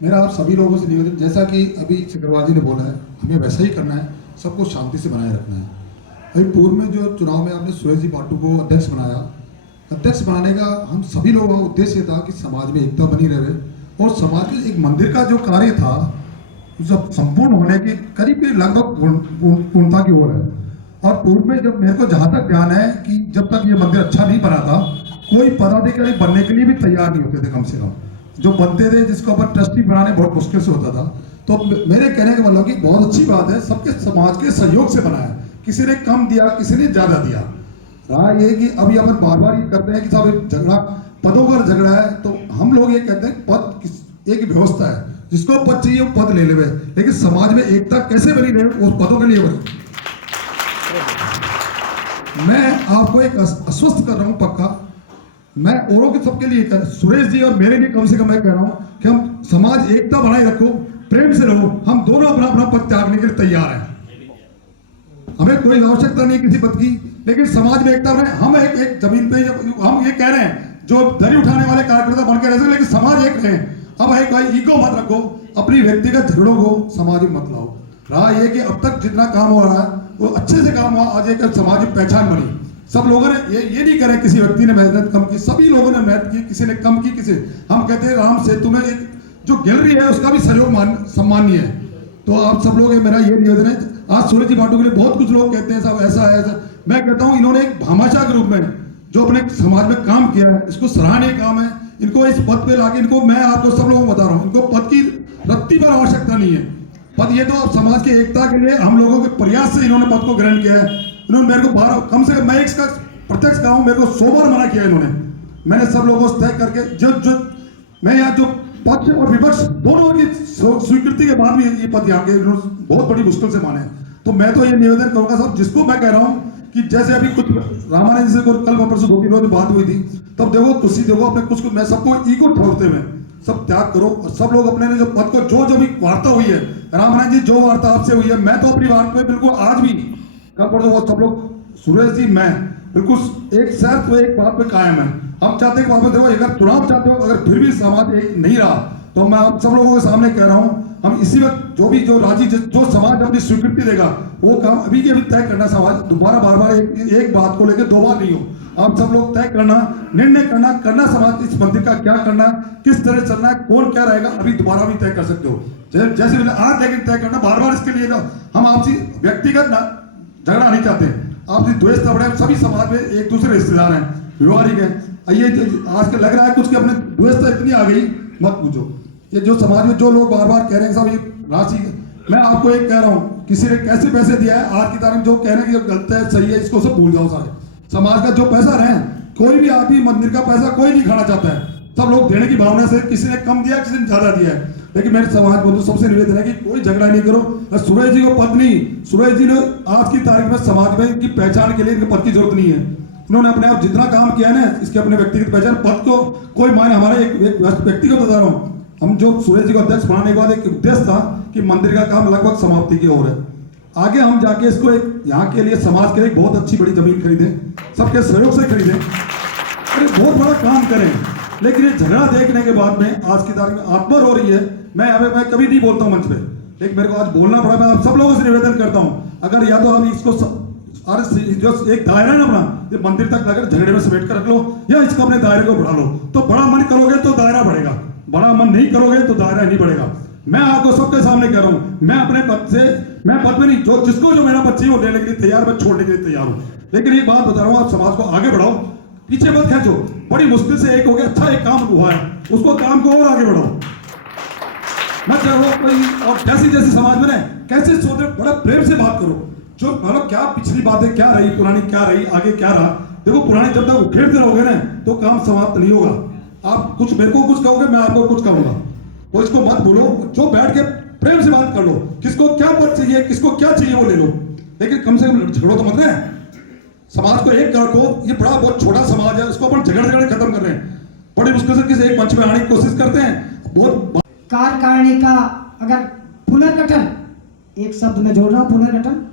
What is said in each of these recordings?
मेरा आप सभी लोगों से निवेदन, जैसा कि अभी चक्रवाल जी ने बोला है, हमें वैसा ही करना है, सबको शांति से बनाए रखना है। अभी पूर्व में जो चुनाव में आपने सुरेश जी बाटू को अध्यक्ष बनाया, अध्यक्ष बनाने का हम सभी लोगों का उद्देश्य था कि समाज में एकता बनी रहे और समाज में एक मंदिर का जो कार्य था जब संपूर्ण होने की करीब लगभग पूर्णता की ओर है। और पूर्व में जब मेरे को जहाँ तक ध्यान है कि जब तक ये मंदिर अच्छा नहीं बना था, कोई पदाधिकारी बनने के लिए भी तैयार नहीं होते थे। कम से कम जो बनते थे जिसको अपन ट्रस्टी बनाने बहुत मुश्किल से होता था। तो मेरे कहने का मतलब कि बहुत अच्छी बात है, सबके समाज के सहयोग से बनाया, किसी ने कम दिया किसी ने ज्यादा दिया। रहा ये कि अभी अपन बार बार ये करते हैं कि सब झगड़ा पदों का झगड़ा है, तो हम लोग ये कहते हैं पद एक व्यवस्था है, जिसको पद चाहिए वो पद ले ले, लेकिन समाज में एकता कैसे बनी रहे उस पदों के लिए बनी। मैं आपको एक आश्वस्त कर रहा हूं पक्का, मैं औरों के सबके लिए कर, सुरेश जी और मेरे लिए कम से कम मैं कह रहा हूं कि हम समाज एकता बनाए रखो, प्रेम से रहो, हम दोनों अपना अपना पद त्यागने के लिए तैयार हैं। हमें कोई आवश्यकता नहीं किसी पद की, लेकिन समाज में एकता बने। हम एक जमीन पे हम ये कह रहे हैं जो दरी उठाने वाले कार्यकर्ता बन के रह सकते, लेकिन समाज एक रहे। अब एक भाई ईगो मत रखो, अपनी व्यक्तिगत झगड़ों को समाज में मत लाओ। रहा ये कि अब तक जितना काम हो रहा है वो अच्छे से काम हुआ, आज एक समाज की पहचान बनी। सब लोगों ने ये नहीं करे किसी व्यक्ति ने मेहनत कम की, सभी लोगों ने मेहनत की, किसी ने कम की, किसी हम कहते हैं राम सेतु में एक जो गैलरी है उसका भी सहयोग सम्मानीय है। तो आप सब लोग मेरा ये निवेदन है, आज सूरज जी बाटू के लिए बहुत कुछ लोग कहते हैं साहब ऐसा है ऐसा, मैं कहता हूं इन्होंने एक भामाशाह के रूप में जो अपने समाज में काम किया है, इसको सराहनीय काम है। इनको इस पद पे लाके, इनको मैं आपको सब लोगों को बता रहा हूं, इनको पद की रत्ती पर आवश्यकता नहीं है। पद ये तो अब समाज की एकता के लिए हम लोगों के प्रयास से इन्होंने पद को ग्रहण किया है। इन्होंने मेरे को 12 कम से कम, मैं इसका प्रत्यक्ष कहा हूं, मेरे को 100 बार मना किया इन्होंने। मैंने सब लोगों से तय करके जो मैं यहाँ जो पक्ष और विपक्ष दोनों की स्वीकृति के बाद भी ये पद यहाँ के बहुत बड़ी मुश्किल से माने। तो मैं तो ये निवेदन करूंगा साहब, जिसको मैं कह रहा हूँ कि जैसे अभी कुछ रामानंद जी से कल परसों 2-3 रोज बात हुई थी, तब देखो तुसी देखो अपने कुछ मैं सबको ईगो छोड़ते हुए सब त्याग करो और सब लोग अपने जो पद को जो भी वार्ता हुई है, रामानंद जी जो वार्ता आपसे हुई है, मैं तो अपनी बात में बिल्कुल आज भी कल परसों वो सब लोग सुरेश जी मैं बिल्कुल एक शर्त तो एक बात पे कायम है। हम चाहते हैं कि देखो अगर चुनाव चाहते हो, अगर फिर भी समाज एक नहीं रहा, तो मैं आप सब लोगों के सामने कह रहा हूं, हम इसी वक्त जो समाज अपनी स्वीकृति देगा वो काम अभी के अभी तय करना। समाज दोबारा बार बार एक बात को लेकर 2 बार नहीं हो, आप सब लोग तय करना, निर्णय करना समाज इस मंदिर का क्या करना है, किस तरह चलना है, कौन क्या रहेगा, अभी दोबारा भी तय कर सकते हो। जैसे मैंने आज लेकिन तय करना, बार बार इसके लिए हम आपसी व्यक्तिगत झगड़ा नहीं चाहते, आपसी द्वेष तबड़े, सभी समाज में एक दूसरे रिश्तेदार हैं, व्यवहारिक है। ये आज के लग रहा है कुछ के अपने द्वेषता इतनी आ गई मत पूछो। ये जो समाज में जो लोग बार बार कह रहे हैं साहब ये राशि, मैं आपको एक कह रहा हूँ, किसी ने कैसे पैसे दिया है, आज की तारीख में जो कह रहे हैं कि गलत है सही है, इसको सब भूल जाओ। सारे समाज का जो पैसा रहे, कोई भी आदमी मंदिर का पैसा कोई नहीं खाना चाहता है, सब लोग देने की भावना से, किसी ने कम दिया किसी ने ज्यादा दिया है। लेकिन मेरे समाज बंधु सबसे निवेदन है कि कोई झगड़ा नहीं करो। सुरेश जी को पद नहीं, सुरेश जी ने आज की तारीख में समाज में इनकी पहचान के लिए इनके पद की जरूरत नहीं है। इन्होंने अपने आप जितना काम किया है ना, इसके अपने व्यक्तिगत पहचान, पद को कोई मायने, हमारा एक व्यक्तिगत बता रहा हूँ, हम जो सुरेश जी को अध्यक्ष बनाने के बाद एक उद्देश्य था कि मंदिर का काम लगभग समाप्ति की ओर है। आगे हम जाके इसको एक यहाँ के लिए समाज के लिए बहुत अच्छी बड़ी जमीन खरीदें, सबके सहयोग से खरीदें, अरे बहुत बड़ा काम करें। लेकिन ये झगड़ा देखने के बाद में आज की तारीख में आत्मा रो रही है। मैं कभी नहीं बोलता हूँ मंच पे, लेकिन मेरे को आज बोलना पड़ा। मैं आप सब लोगों से निवेदन करता हूँ, अगर या तो हम इसको जो एक दायरा है ना अपना, ये मंदिर तक लगे झगड़े में समेट कर रख लो, या इसको अपने दायरे को बढ़ा लो। तो बड़ा मन करोगे तो दायरा बढ़ेगा, बड़ा मन नहीं करोगे तो दायरा नहीं बढ़ेगा। मैं आपको सबके सामने कह रहा हूं, मैं अपने पद से, मैं पद में नहीं, जो जिसको जो मेरा पद चाहिए वो देने के लिए तैयार, मैं छोड़ने के लिए तैयार हूं। लेकिन एक बात बता रहा हूं, आप समाज को आगे बढ़ाओ, पीछे मत खींचो। बड़ी मुश्किल से एक हो गया, अच्छा एक काम हुआ है, उसको काम को और आगे बढ़ाओ। मैं चाह रहा हूं और जैसी जैसी समाज में कैसे सोच रहे, बड़ा प्रेम से बात करो। जो मतलब क्या पिछली बातें क्या रही, पुरानी क्या रही, आगे क्या रहा, देखो पुरानी जब तक उखेड़ते रहोगे ना तो काम समाप्त नहीं होगा। आप कुछ मेरे को कुछ कहोगे, मैं आपको कुछ कहूंगा, तो इसको मत बोलो। जो बैठ के प्रेम से बात कर लो, किसको क्या पद चाहिए, किसको क्या चाहिए वो ले लो, लेकिन कम से कम झगड़ो तो मत रहे। समाज को एक रखो, ये बड़ा बहुत छोटा समाज है, उसको अपन झगड़े खत्म कर रहे हैं। बड़ी मुश्किल से किसी एक मंच में आने की कोशिश करते हैं। बहुत कार्यकारिणी का अगर पुनर्गठन, एक शब्द में जोड़ रहा हूं, पुनर्गठन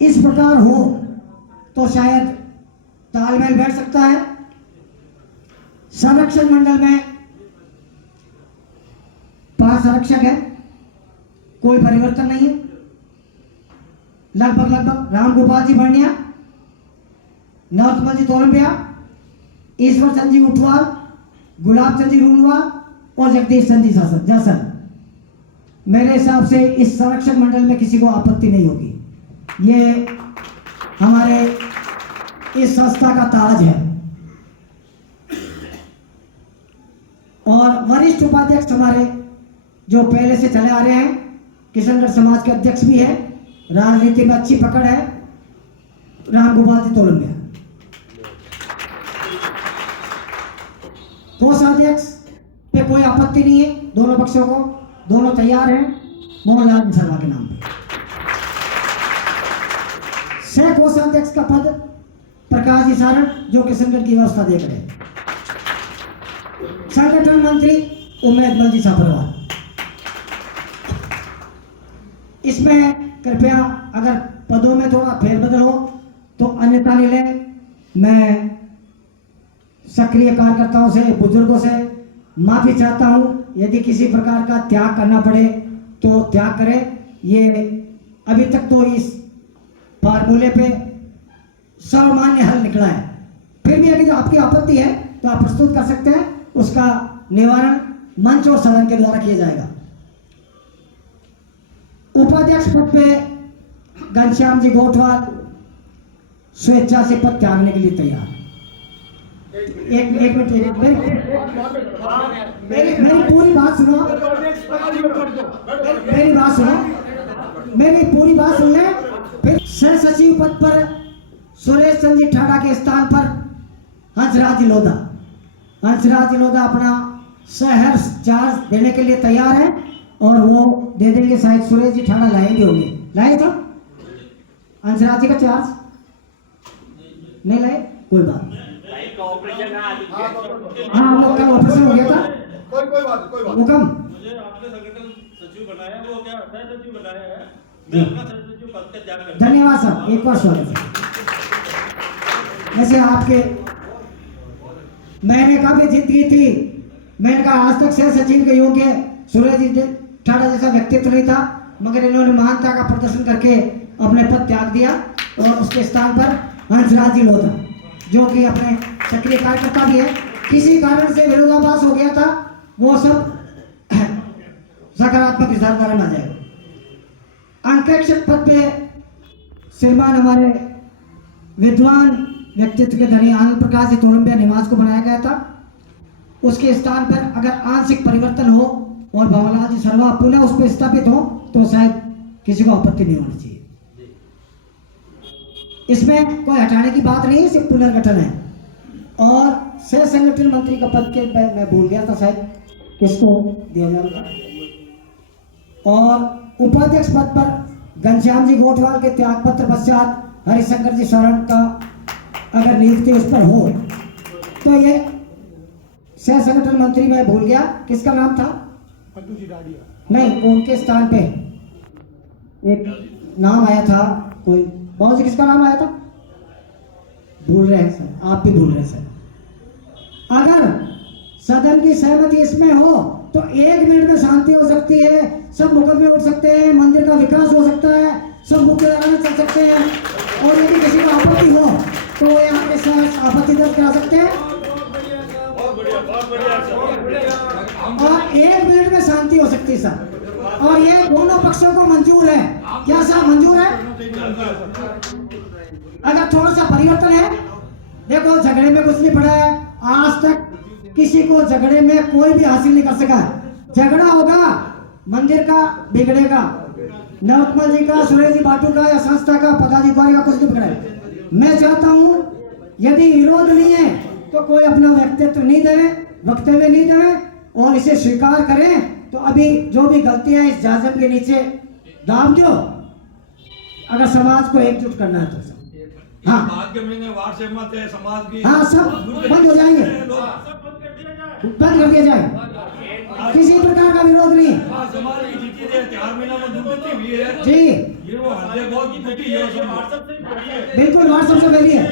इस प्रकार हो तो शायद तालमेल बैठ सकता है। संरक्षण मंडल में 5 महासंरक्षक है, कोई परिवर्तन नहीं है। लगभग राम गोपाल जी बर्निया, नरोत्तम जी तोलंबिया, ईश्वर चंद जी उठवाल, गुलाब चंद जी रूनवाल और जगदीश चंद जी जासन। मेरे हिसाब से इस संरक्षक मंडल में किसी को आपत्ति नहीं होगी। ये हमारे इस संस्था का ताज है। और वरिष्ठ उपाध्यक्ष हमारे जो पहले से चले आ रहे हैं, किशनगढ़ समाज के अध्यक्ष भी है, राजनीति में अच्छी पकड़ है, राम गोपाल जी तोलंबिया। कोषाध्यक्ष पे कोई आपत्ति नहीं है, दोनों पक्षों को, दोनों तैयार हैं मोहनलाल शर्मा के नाम पे। सह कोषाध्यक्ष का पद प्रकाश जी सारण, जो किशनगढ़ की व्यवस्था देख रहे हैं। संगठन मंत्री उम्मेद जी सापरवाल। इसमें कृपया अगर पदों में थोड़ा फेरबदल हो तो अन्यथा नहीं ले। मैं सक्रिय कार्यकर्ताओं से, बुजुर्गों से माफी चाहता हूं। यदि किसी प्रकार का त्याग करना पड़े तो त्याग करें। ये अभी तक तो इस फार्मूले पे सामान्य हल निकला है। फिर भी अगर आपकी आपत्ति है तो आप प्रस्तुत कर सकते हैं, उसका निवारण मंच और सदन के द्वारा किया जाएगा। उपाध्यक्ष पद पे घनश्याम जी गोठवाल स्वेच्छा से पद त्यागने के लिए तैयार। एक मिनट, मेरी पूरी बात सुनो, मेरी पूरी बात सुन ले। फिर सह सचिव पद पर सुरेश चंद जी ठाडा के स्थान पर हंसराज लोधा अपना सहर्ष चार्ज देने के लिए तैयार है और वो दे देंगे। शायद सुरेश जी ठाडा लाएंगे, लाए था हंसराज जी का चार्ज? नहीं लाए, कोई बात नहीं। हाँ, हम लोग का ऑपरेशन हो गया था। कोई बात। हुकम मुझे आपने संगठन सचिव बनाया, वो क्या सह सचिव बनाया है, मैं अपना सह सचिव पद का त्याग करता हूं। धन्यवाद साहब, एक बार स्वागत है। वैसे आपके, मैंने काफी जिद की थी, मैंने कहा आज तक सह सचिव के योग्य सुरेश जी ठाडा जैसा व्यक्तित्व नहीं था, मगर इन्होंने महानता का प्रदर्शन करके अपने पद त्याग दिया और उसके स्थान पर हंसराज जी लोधा, जो कि अपने सक्रिय कार्यकर्ता भी है, किसी कारण से विरोधाभास हो गया था, वो सब सकारात्मक विचारधारा में आ जाएगा। अंकेक्षक पद पे श्रीमान हमारे विद्वान व्यक्तित्व के धनी आनंद प्रकाश जी तोलंबिया निवास को बनाया गया था। उसके स्थान पर अगर आंशिक परिवर्तन हो और भवनलाल जी शर्मा पुनः उस पर स्थापित हो तो शायद किसी को आपत्ति नहीं होनी चाहिए। इसमें कोई हटाने की बात नहीं है, सिर्फ पुनर्गठन है। और सह संगठन मंत्री का पद के मैं भूल गया था, शायद किसको दिया जाएगा। और उपाध्यक्ष पद पर घनश्याम जी गोठवाल के त्याग पत्र पश्चात हरिशंकर जी शरण का अगर नियुक्ति उस पर हो तो ये सह संगठन मंत्री मैं भूल गया, किसका नाम था? नहीं, उनके स्थान पे एक नाम आया था, कोई बहुत जी, किसका नाम आया था? भूल रहे हैं सर, आप भी भूल रहे हैं सर। अगर सदन की सहमति इसमें हो तो 1 मिनट में शांति हो सकती है, सब मुकदमे उठ सकते हैं, मंदिर का विकास हो सकता है, सब मुख्य धारा में चल सकते हैं। और यदि किसी को आपत्ति हो तो वो यहाँ के साथ आपत्ति दर्ज करा सकते हैं और 1 मिनट में शांति हो सकती है सर। और ये दोनों पक्षों को मंजूर है, क्या साहब मंजूर है? अगर थोड़ा सा परिवर्तन है, देखो झगड़े में कुछ नहीं पड़ा है, आज तक किसी को झगड़े में कोई भी हासिल नहीं कर सका। झगड़ा होगा, मंदिर का बिगड़ेगा, नरोत्तम जी का, सुरेश जी बाटू का या संस्था का पदाधिकारी का कुछ नहीं बिगड़ेगा। मैं चाहता हूं यदि विरोध नहीं है तो कोई अपना व्यक्तित्व नहीं देवे, वक्तव्य नहीं देवे और इसे स्वीकार करें। तो अभी जो भी गलतियां इस जाजम के नीचे दाब दो, अगर समाज को एकजुट करना है तो हाँ, बाद के महीने वार्ड सहमत है समाज की, हाँ सब बंद हो जाएंगे, बंद कर दिया जाए, किसी प्रकार का विरोध नहीं। समाज की चीजें 4 महीना में दुर्गति हुई है जी, ये वो हृदय बहुत की टूटी है, बिल्कुल व्हाट्सएप से मिली है।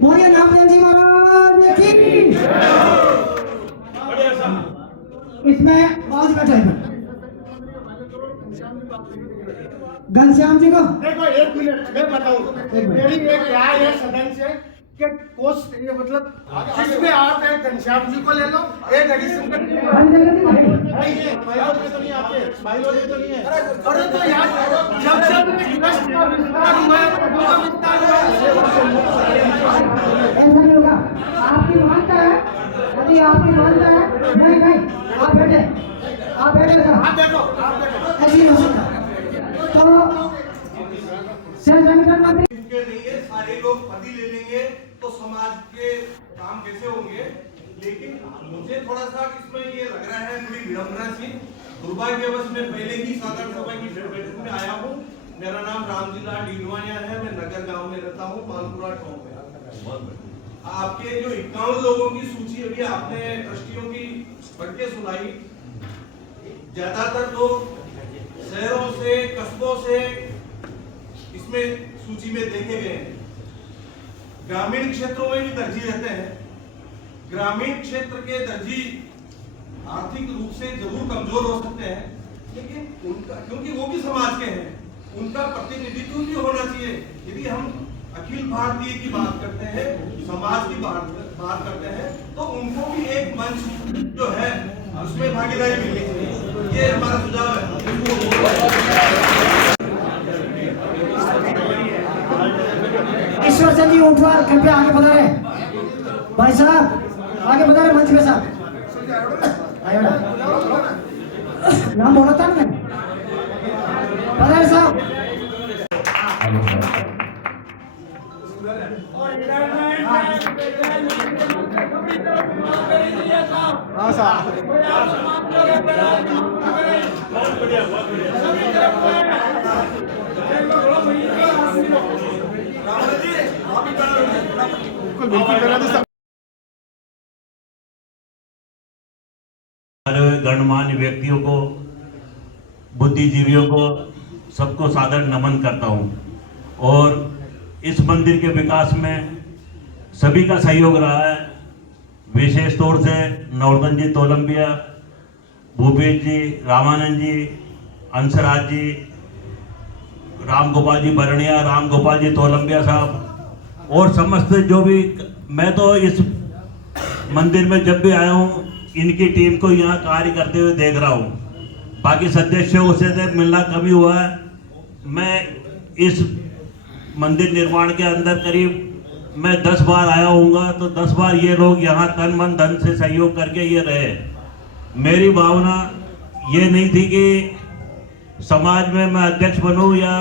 बोलिए नामदेव जी महाराज की। इसमें बाबू जी बैठो एक मिनट। घनश्याम जी को देखो एक मिनट मैं बताऊं, मेरी एक राय है सदन से कि कोस ये मतलब जिसमें आप एक घनश्याम जी को ले लो, एक हरिशंकर जी को। अरे तो यार जब जब ट्रस्ट का विस्तार हुआ है, प्रभु का विस्तार हुआ है। ऐसा नहीं होगा। आपकी मानता है, यदि आपकी मानता है, नहीं नहीं आप बैठे सर। आप देखो ऐसे नहीं हो सकता। तो सेल संगठन मंत्री के नहीं है, सारे लोग पति ले लेंगे तो समाज के काम कैसे होंगे। लेकिन मुझे थोड़ा सा इसमें ये लग रहा है थोड़ी विडंबना सी, दुर्भाग्यवश मैं पहले ही साधारण सभा की बैठक में आया हूँ। मेरा नाम रामजी लाल डीडवानिया है, मैं नगर गांव में रहता हूँ, मालपुरा टाउन में। आपके जो 51 लोगों की सूची अभी आपने ट्रस्टियों की पढ़ के सुनाई, ज्यादातर लोग शहरों से कस्बों से इसमें सूची में देखे गए हैं। ग्रामीण क्षेत्रों में भी दर्जी रहते हैं। ग्रामीण क्षेत्र के दर्जी आर्थिक रूप से जरूर कमजोर हो सकते हैं, लेकिन उनका, क्योंकि वो भी समाज के हैं, उनका प्रतिनिधित्व भी होना चाहिए। यदि हम अखिल भारतीय की बात करते हैं, समाज की बात करते हैं, तो उनको भी एक मंच जो है उसमें भागीदारी मिलनी चाहिए। ये हमारा सुझाव है। ईश्वर चंद जी ऊंटवार कृपया आगे पधारे। भाई साहब आगे पधारे मंच पे साहब। आयो ना। नाम बोला था ना पधारे साहब। हाँ साहब बिल्कुल करा दो। गणमान्य व्यक्तियों को, बुद्धिजीवियों को, सबको सादर नमन करता हूं। और इस मंदिर के विकास में सभी का सहयोग रहा है, विशेष तौर से नौरतन जी तोलंबिया, भूपेश जी, रामानंद जी, अंशराज जी, राम गोपाल जी बरनिया, राम गोपाल जी तोलंबिया साहब और समस्त जो भी। मैं तो इस मंदिर में जब भी आया हूँ इनकी टीम को यहाँ कार्य करते हुए देख रहा हूँ। बाकी सदस्यों से तो मिलना कमी हुआ है। मैं इस मंदिर निर्माण के अंदर करीब मैं 10 बार आया हूँगा, तो 10 बार ये लोग यहाँ तन मन धन से सहयोग करके ये रहे। मेरी भावना ये नहीं थी कि समाज में मैं अध्यक्ष बनूं, या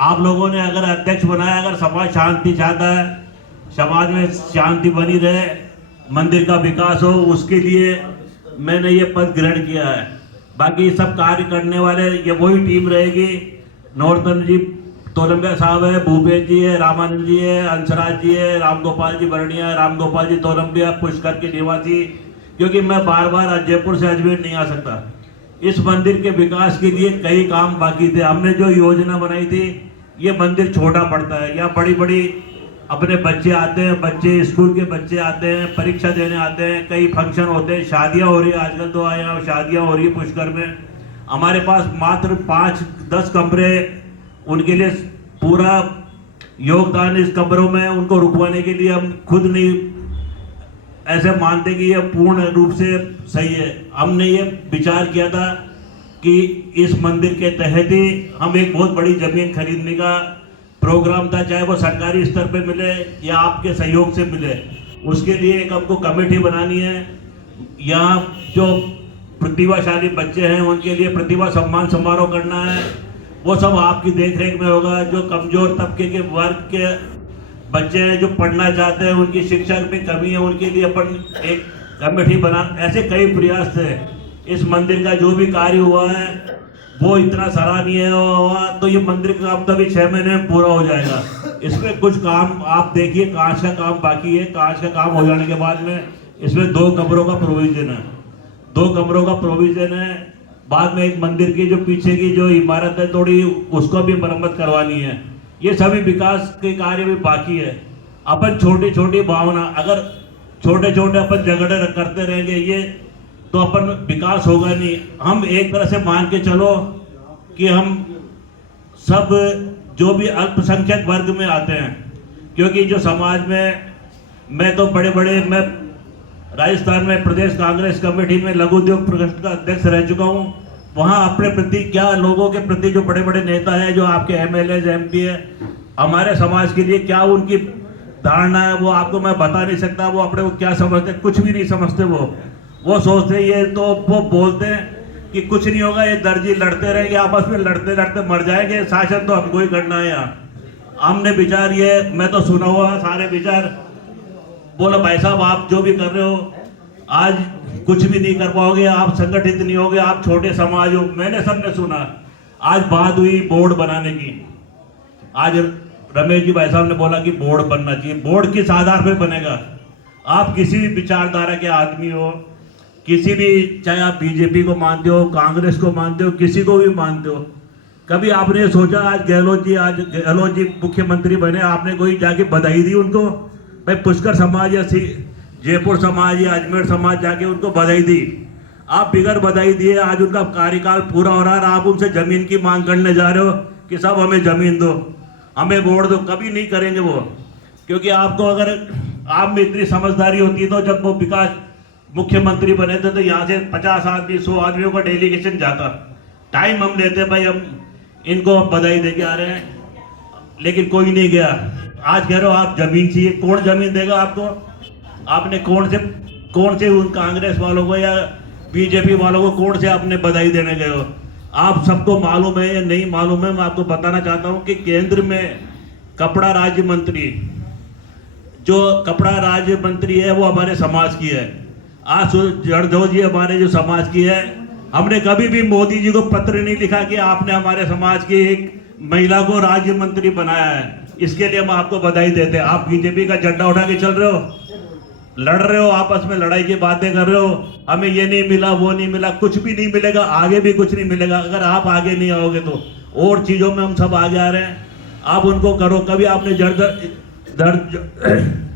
आप लोगों ने अगर अध्यक्ष बनाया, अगर समाज शांति चाहता है, समाज में शांति बनी रहे, मंदिर का विकास हो, उसके लिए मैंने ये पद ग्रहण किया है। बाकी सब कार्य करने वाले ये वही टीम रहेगी। नौरतन जी तोलंबिया साहब है, भूपेश जी है, रामानंद जी है, अंशराज जी है, राम गोपाल जी बरनिया, राम गोपाल जी तोलंबिया, पुष्कर के निवासी। क्योंकि मैं बार बार जयपुर से अजमेर नहीं आ सकता। इस मंदिर के विकास के लिए कई काम बाकी थे। हमने जो योजना बनाई थी, ये मंदिर छोटा पड़ता है, यहाँ बड़ी बड़ी अपने बच्चे आते हैं, बच्चे स्कूल के बच्चे आते हैं, परीक्षा देने आते हैं, कई फंक्शन होते हैं, शादियां हो रही है। आजकल तो यहाँ शादियां हो रही है पुष्कर में। हमारे पास मात्र 5-10 कमरे, उनके लिए पूरा योगदान इस कमरों में उनको रुकवाने के लिए हम खुद नहीं ऐसे मानते कि ये पूर्ण रूप से सही है। हमने ये विचार किया था कि इस मंदिर के तहत ही हम एक बहुत बड़ी जमीन खरीदने का प्रोग्राम था, चाहे वो सरकारी स्तर पे मिले या आपके सहयोग से मिले। उसके लिए एक हमको कमेटी बनानी है। यहाँ जो प्रतिभाशाली बच्चे हैं उनके लिए प्रतिभा सम्मान समारोह करना है, वो सब आपकी देखरेख में होगा। जो कमजोर तबके के वर्ग के बच्चे हैं जो पढ़ना चाहते हैं, उनकी शिक्षा में कमी है, उनके लिए अपन एक कमेटी बना। ऐसे कई प्रयास थे। इस मंदिर का जो भी कार्य हुआ है वो इतना सराहनीय हुआ, तो ये मंदिर का काम तो अभी 6 महीने में पूरा हो जाएगा। इसमें कुछ काम आप देखिए, कांच का काम बाकी है। कांच का काम हो जाने के बाद में इसमें 2 कमरों का प्रोविजन है, 2 कमरों का प्रोविजन है। बाद में एक मंदिर की जो पीछे की जो इमारत है थोड़ी, उसको भी मरम्मत करवानी है। ये सभी विकास के कार्य भी बाकी है। अपन छोटी छोटी भावना, अगर छोटे छोटे अपन झगड़े करते रहेंगे ये तो अपन विकास होगा नहीं। हम एक तरह से मान के चलो कि हम सब जो भी अल्पसंख्यक वर्ग में आते हैं, क्योंकि जो समाज में मैं तो मैं राजस्थान में प्रदेश कांग्रेस कमेटी में लघु उद्योग प्रकोष्ठ का अध्यक्ष रह चुका हूँ। वहाँ अपने प्रति क्या लोगों के प्रति जो बड़े बड़े नेता हैं, जो आपके एमएलए एमपी है, हमारे समाज के लिए क्या उनकी धारणा है वो आपको मैं बता नहीं सकता। वो अपने को क्या समझते, कुछ भी नहीं समझते। वो सोचते ये तो वो बोलते हैं कि कुछ नहीं होगा, ये दर्जी लड़ते रहेंगे, आपस में लड़ते लड़ते मर जाएंगे, शासन तो हमको ही करना है। यहाँ हमने विचार ये मैं तो सुना हुआ सारे विचार, बोला भाई साहब आप जो भी कर रहे हो आज कुछ भी नहीं कर पाओगे, आप संगठित नहीं होगे, आप छोटे समाज हो। मैंने सबने सुना। आज बात हुई बोर्ड बनाने की। आज रमेश जी भाई साहब ने बोला कि बोर्ड बनना चाहिए। बोर्ड किस आधार पर बनेगा? आप किसी भी विचारधारा के आदमी हो, किसी भी, चाहे आप बीजेपी को मानते हो, कांग्रेस को मानते हो, किसी को भी मानते हो, कभी आपने ये सोचा आज गहलोत जी मुख्यमंत्री बने, आपने कोई जाके बधाई दी उनको? भाई पुष्कर समाज या जयपुर समाज या अजमेर समाज जाके उनको बधाई दी? आप बिगर बधाई दिए आज उनका कार्यकाल पूरा हो रहा है, आप उनसे जमीन की मांग करने जा रहे हो कि साहब हमें जमीन दो, हमें वोट दो। कभी नहीं करेंगे वो, क्योंकि आपको अगर आप में इतनी समझदारी होती तो जब वो विकास मुख्यमंत्री बने थे तो यहाँ से 50 आदमी 100 आदमियों का डेलीगेशन जाता। टाइम हम लेते भाई, हम इनको बधाई दे के आ रहे हैं, लेकिन कोई नहीं गया। आज कह रहे हो आप जमीन चाहिए, कौन जमीन देगा आपको? आपने कौन से उन कांग्रेस वालों को या बीजेपी वालों को कौन से आपने बधाई देने गए हो? आप सबको मालूम है या नहीं मालूम है, मैं आपको बताना चाहता हूं कि केंद्र में कपड़ा राज्य मंत्री, जो कपड़ा राज्य मंत्री है वो हमारे समाज की है। आज जरदोजी जी हमारे जो समाज की है, हमने कभी भी मोदी जी को पत्र नहीं लिखा कि आपने हमारे समाज की एक महिला को राज्य मंत्री बनाया है, इसके लिए हम आपको बधाई देते हैं। आप बीजेपी का झंडा उठा के चल रहे हो, लड़ रहे हो, आपस में लड़ाई की बातें कर रहे हो, हमें ये नहीं मिला वो नहीं मिला, कुछ भी नहीं मिलेगा, आगे भी कुछ नहीं मिलेगा अगर आप आगे नहीं आओगे तो। और चीजों में हम सब आगे आ रहे हैं, आप उनको करो। कभी आपने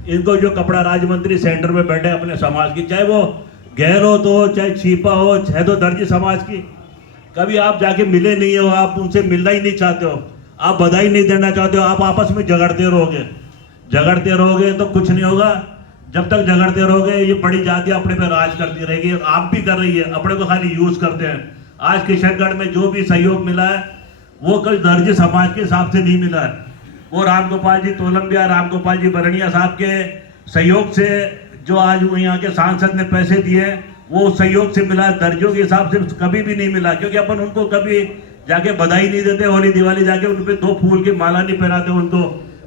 इनको जो कपड़ा राज्य मंत्री सेंटर में बैठे अपने समाज की, चाहे वो गहलोत हो चाहे छिपा हो चाहे तो दर्जी समाज की, कभी आप जाके मिले नहीं हो, आप उनसे मिलना ही नहीं चाहते हो, आप बधाई नहीं देना चाहते हो, आप आपस में झगड़ते रहोगे तो कुछ नहीं होगा। जब तक झगड़ते रहोगे ये बड़ी जाति अपने पे राज करती रहेगी, और आप भी कर रही है, अपने को खाली यूज करते हैं। आज किशनगढ़ में जो भी सहयोग मिला है वो कल दर्जी समाज के हिसाब से नहीं मिला है। वो रामगोपाल जी तोलंबिया, रामगोपाल जी बरनिया साहब के सहयोग से जो आज यहाँ के सांसद ने पैसे दिए वो सहयोग से मिला, दर्जियों के हिसाब से कभी भी नहीं मिला। क्योंकि अपन उनको कभी जाके बधाई नहीं देते, होली दिवाली जाके उन पे 2 फूल की माला नहीं पहनाते उनको।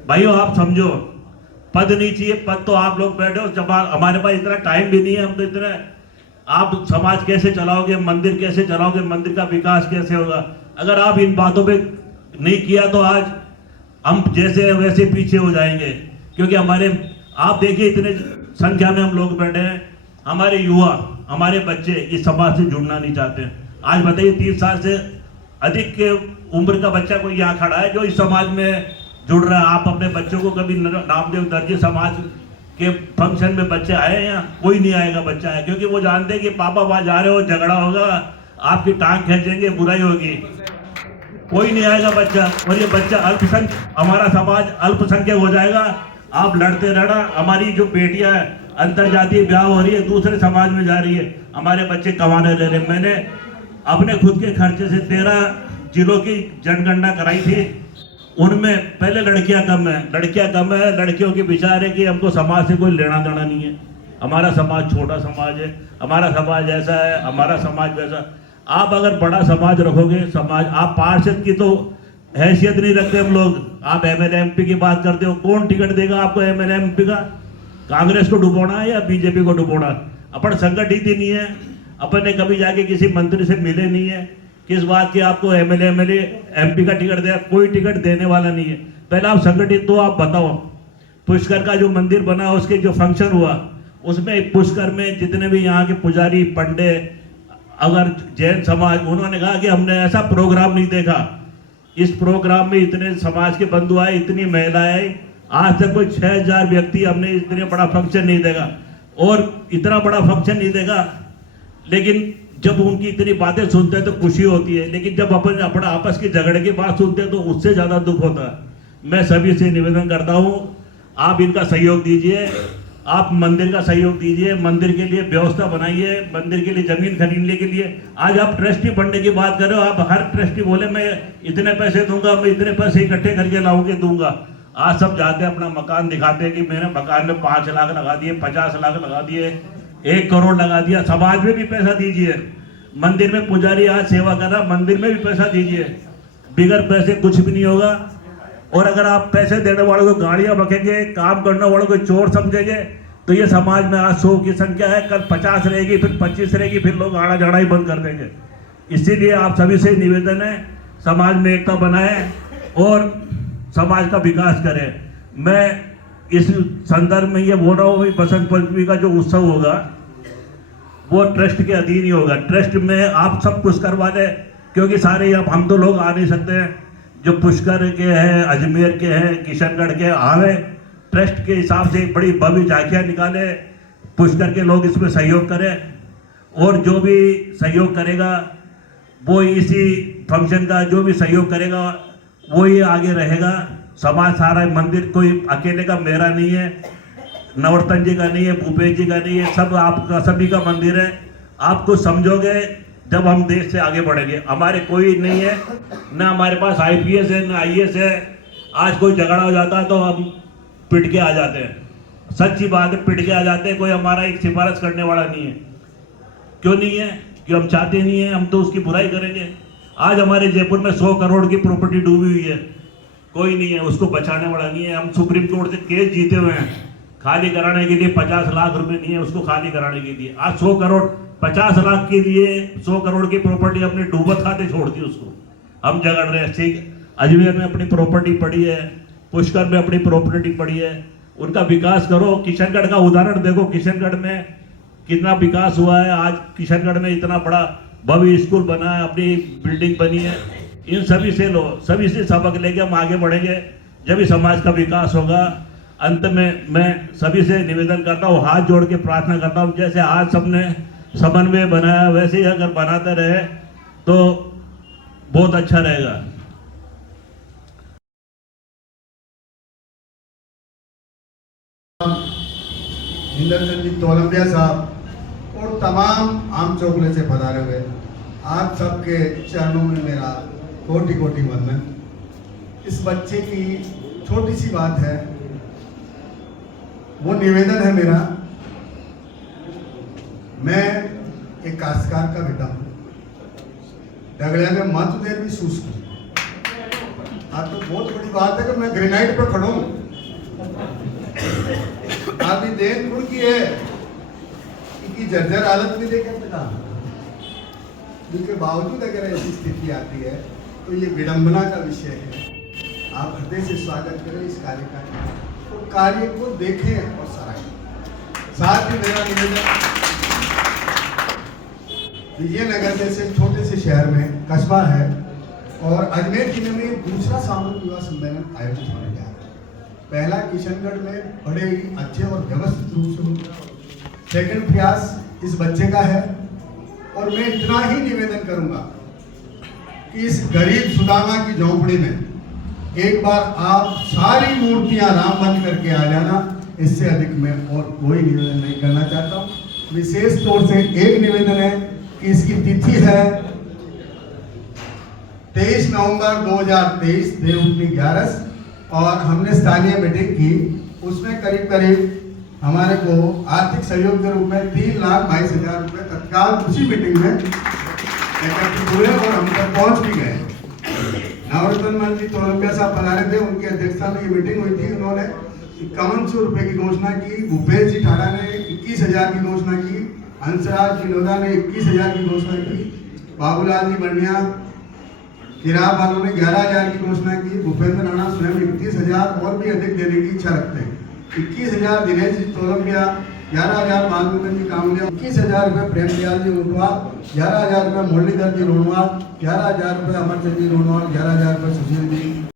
भाइयों आप समझो, पद नहीं चाहिए, पद तो आप लोग बैठे हो, जब हमारे पास इतना टाइम भी नहीं है, हम तो इतने, आप समाज कैसे चलाओगे, मंदिर कैसे चलाओगे, मंदिर का विकास कैसे होगा? अगर आप इन बातों पे नहीं किया तो आज हम जैसे वैसे पीछे हो जाएंगे। क्योंकि आप देखिए इतने संख्या में हम लोग बैठे हैं, हमारे युवा, हमारे बच्चे इस समाज से जुड़ना नहीं चाहते। आज बताइए 30 साल से अधिक के उम्र का बच्चा कोई यहाँ खड़ा है जो इस समाज में जुड़ रहा है। आप अपने बच्चों को कभी नामदेव दर्जी समाज के फंक्शन में बच्चे आए हैं? यहाँ कोई नहीं आएगा बच्चा है, क्योंकि वो जानते हैं कि पापा वहां जा रहे हो, झगड़ा होगा, आपकी टांग खींचेंगे, बुराई होगी, कोई नहीं आएगा बच्चा। और ये बच्चा हमारा समाज अल्पसंख्यक हो जाएगा। आप लड़ते रहना। हमारी जो बेटियां अंतरजातीय ब्याह हो रही है, दूसरे समाज में जा रही है, हमारे बच्चे कमाने रह रहे। मैंने अपने खुद के खर्चे से 13 जिलों की जनगणना कराई थी, उनमें पहले लड़कियां कम है, लड़कियों के विचार है कि हमको समाज से कोई लेना देना नहीं है, हमारा समाज छोटा समाज है, हमारा समाज ऐसा है, हमारा समाज वैसा। आप अगर बड़ा समाज रखोगे, समाज, आप पार्षद की तो हैसियत नहीं रखते हम लोग, आप एमएलए एमपी की बात करते हो, कौन टिकट देगा आपको एमएलए एमपी का? कांग्रेस को डुबोना है या बीजेपी को डुबोना? अपन संगठित ही नहीं है, अपन ने कभी जाके किसी मंत्री से मिले नहीं है, किस बात की आपको एमएलए एमपी का टिकट दे? कोई टिकट देने वाला नहीं है। पहले आप संगठित तो आप बताओ, पुष्कर का जो मंदिर बना उसके जो फंक्शन हुआ उसमें पुष्कर में जितने भी यहाँ के पुजारी पंडे, अगर जैन समाज, उन्होंने कहा कि हमने ऐसा प्रोग्राम नहीं देखा, इस प्रोग्राम में इतने समाज के बंधु आए, इतनी महिलाएं, आज तक कोई 6000 व्यक्ति, हमने इतने बड़ा फंक्शन नहीं देखा। और इतना बड़ा फंक्शन नहीं देखा लेकिन जब उनकी इतनी बातें सुनते हैं तो खुशी होती है, लेकिन जब अपन अपना आपस की झगड़े की बात सुनते हैं तो उससे ज़्यादा दुख होता है। मैं सभी से निवेदन करता हूँ, आप इनका सहयोग दीजिए, आप मंदिर का सहयोग दीजिए, मंदिर के लिए व्यवस्था बनाइए, मंदिर के लिए ज़मीन खरीदने के लिए। आज आप ट्रस्टी बनने की बात कर रहे हो, आप हर ट्रस्टी बोले मैं इतने पैसे दूंगा, मैं इतने पैसे इकट्ठे करके लाऊंगे दूंगा। आज सब जाते हैं अपना मकान दिखाते हैं कि मैंने मकान में 5 लाख लगा दिए, 50 लाख लगा दिए, 1 करोड़ लगा दिया। समाज में भी पैसा दीजिए, मंदिर में पुजारी आज सेवा कर रहा, मंदिर में भी पैसा दीजिए। बिगर पैसे कुछ भी नहीं होगा। और अगर आप पैसे देने वालों को गाड़ियां बकेंगे, काम करने वालों को चोर समझेंगे, तो ये समाज में आज 100 की संख्या है, कल 50 रहेगी, फिर 25 रहेगी, फिर लोग आना जाना ही बंद कर देंगे। इसीलिए आप सभी से निवेदन है, समाज में एकता बनाए और समाज का विकास करें। मैं इस संदर्भ में ये बोल रहा हूँ, बसंत पंचमी का जो उत्सव होगा वो ट्रस्ट के अधीन ही होगा। ट्रस्ट में आप सब कुछ करवा दें, क्योंकि सारे अब हम तो लोग आ नहीं सकते हैं, जो पुष्कर के हैं, अजमेर के हैं, किशनगढ़ के आवे, ट्रस्ट के हिसाब से बड़ी भव्य झांकियाँ निकाले, पुष्कर के लोग इसमें सहयोग करें और जो भी सहयोग करेगा वो इसी फंक्शन का जो भी सहयोग करेगा वो ही आगे रहेगा। समाज सारा, मंदिर कोई अकेले का मेरा नहीं है, नवरतन जी का नहीं है, भूपेश जी का नहीं है, सब आपका, सभी का मंदिर है। आप कुछ समझोगे जब हम देश से आगे बढ़ेंगे। हमारे कोई नहीं है, ना हमारे पास IPS है, ना IAS है। आज कोई झगड़ा हो जाता है तो हम पिट के आ जाते हैं, सच्ची बात है, पिट के आ जाते हैं। कोई हमारा एक सिफारिश करने वाला नहीं है। क्यों नहीं है? कि हम चाहते नहीं है, हम तो उसकी बुराई करेंगे। आज हमारे जयपुर में 100 करोड़ की प्रॉपर्टी डूबी हुई है, कोई नहीं है, उसको बचाने वाला नहीं है। हम सुप्रीम कोर्ट से केस जीते हुए हैं, खाली कराने के लिए 50 लाख रुपए नहीं है उसको खाली कराने के लिए। आज 100 करोड़ 50 लाख के लिए 100 करोड़ की प्रॉपर्टी अपने डूबत खाते छोड़ दी उसको। हम झगड़ रहे हैं। ठीक, अजमेर में अपनी प्रॉपर्टी पड़ी है, पुष्कर में अपनी प्रॉपर्टी पड़ी है, उनका विकास करो। किशनगढ़ का उदाहरण देखो, किशनगढ़ में कितना विकास हुआ है। आज किशनगढ़ में इतना बड़ा भव्य स्कूल बना है, अपनी बिल्डिंग बनी है। इन सभी से लो, सभी से सबक लेके हम आगे बढ़ेंगे, जब भी समाज का विकास होगा। अंत में मैं सभी से निवेदन करता हूँ, हाथ जोड़ के प्रार्थना करता हूँ, जैसे आज सबने समन्वय बनाया वैसे ही अगर बनाते रहे तो बहुत अच्छा रहेगा। इंद्रचंद जी तोलंबिया साहब और तमाम आम चौकले से पधारे हुए आप सबके चरणों में मेरा कोटि कोटि वंदन। इस बच्चे की छोटी सी बात है, वो निवेदन है मेरा। मैं एक काश्तकार का बेटा हूँ, डगड़िया में मत देर भी शुष्क हूँ। आप तो बहुत बड़ी बात है कि मैं ग्रेनाइट पर खड़ा हूँ। अभी देन खुड़ की है कि जर्जर हालत में देखे पिता, जिनके बावजूद अगर ऐसी स्थिति आती है तो ये विडंबना का विषय है। आप हृदय से स्वागत करें इस कार्य का, तो कार्य को देखें और सराहें। साथ ही मेरा निवेदन, विजयनगर जैसे छोटे से शहर में कस्बा है और अजमेर जिले में दूसरा सामूहिक विवाह सम्मेलन आयोजित होने जा रहा है। पहला किशनगढ़ में बड़े ही अच्छे और व्यवस्थित रूप से होगा। सेकंड प्रयास इस बच्चे का है और मैं इतना ही निवेदन करूंगा कि इस गरीब सुदामा की झोंपड़ी में एक बार आप सारी मूर्तियां राम बन करके आ जाना। इससे अधिक मैं और कोई निवेदन नहीं करना चाहता हूं। विशेष तौर से एक निवेदन है कि इसकी तिथि है 23 नवंबर 2023 देवउठनी 11 और हमने स्थानीय मीटिंग की, उसमें करीब करीब हमारे को आर्थिक सहयोग के रूप में 3,22,000 रुपये तत्काल उसी मीटिंग में एकत्रित हुए और हम तक पहुंच भी गए। नवरत्न मंत्री तोलंबिया साहब पधारे थे, उनकी अध्यक्षता में ये मीटिंग हुई थी। उन्होंने 5100 रुपये की घोषणा की, भूपेश जी ठाड़ा ने 21,000 की घोषणा की, हंसराज विनोदा ने 21,000 की घोषणा की, बाबूलाल जी बंडिया किराब वालों ने 11,000 की घोषणा की, भूपेंद्र राणा स्वयं 31,000 और भी अधिक देने की इच्छा रखते हैं। 21,000 दिनेश जी तोलंबिया, 11,000 बालमुकुंद जी कामलिया, 21,000 रुपये प्रेमदयाल जी ऊंटवाल, 11,000 रुपये मुरलीधर जी रोनवाल, 11,000 रुपये अमरचंद जी रोनवाल, 11,000 रुपये सुशील जी